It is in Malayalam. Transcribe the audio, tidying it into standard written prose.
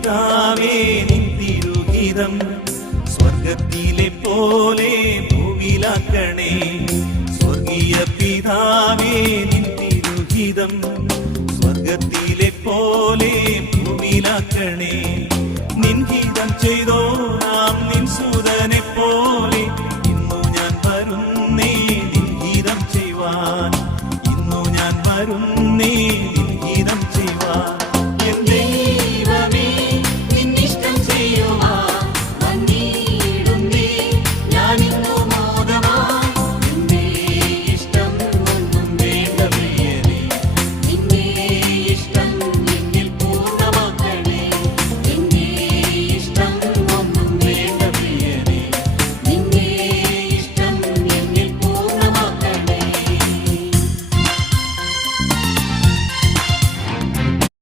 പിതാവേ നിൻ തിരുഹിതം സ്വർഗത്തിലെ പോലെ ഭൂവിലാക്കണേ. സ്വർഗീയ പിതാവേ നിൻ തിരുഹിതം സ്വർഗത്തിലെ പോലെ ഭൂവിലാക്കണേ.